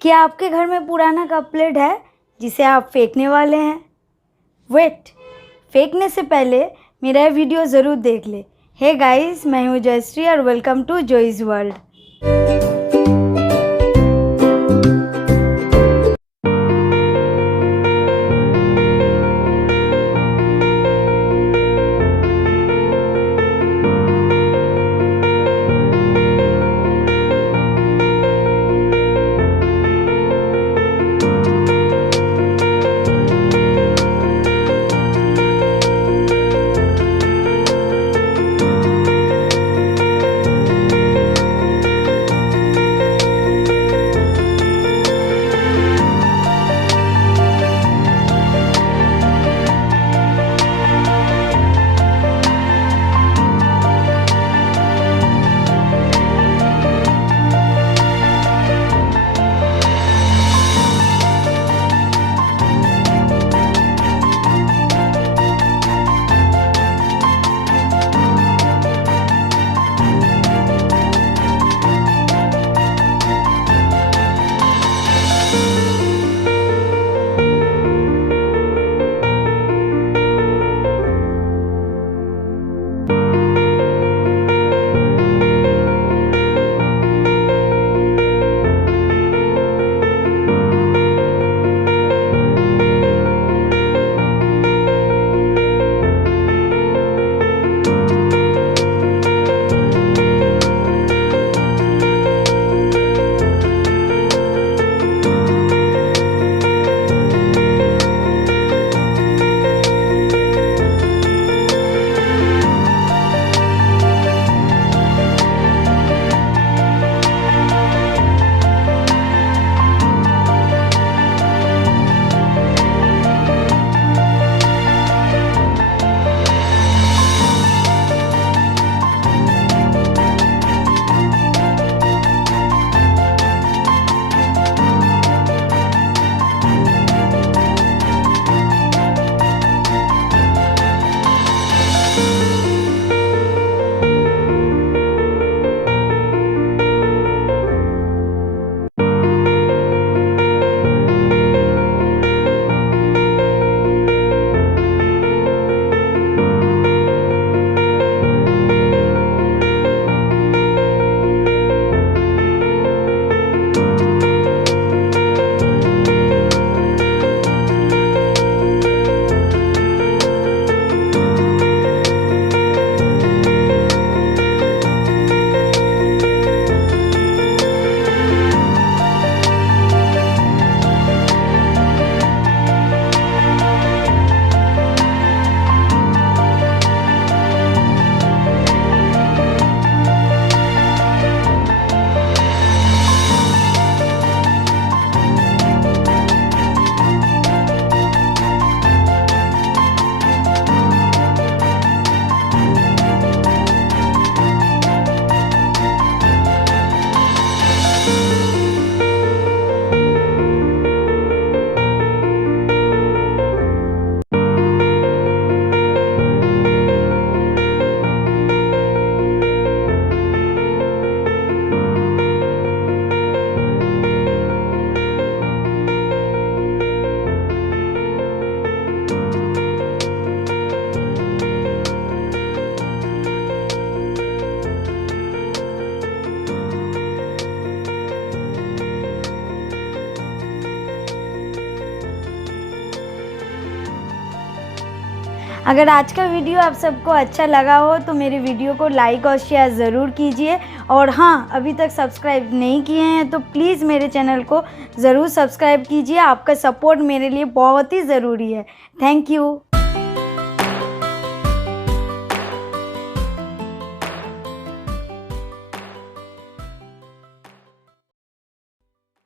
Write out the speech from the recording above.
क्या आपके घर में पुराना कप प्लेट है जिसे आप फेंकने वाले हैं? वेट, फेंकने से पहले मेरा ये वीडियो ज़रूर देख ले। हे गाइस, मैं हूँ जयश्री और वेलकम टू जॉयज़ वर्ल्ड। अगर आज का वीडियो आप सबको अच्छा लगा हो तो मेरे वीडियो को लाइक और शेयर ज़रूर कीजिए। और हाँ, अभी तक सब्सक्राइब नहीं किए हैं तो प्लीज़ मेरे चैनल को ज़रूर सब्सक्राइब कीजिए। आपका सपोर्ट मेरे लिए बहुत ही ज़रूरी है। Thank you.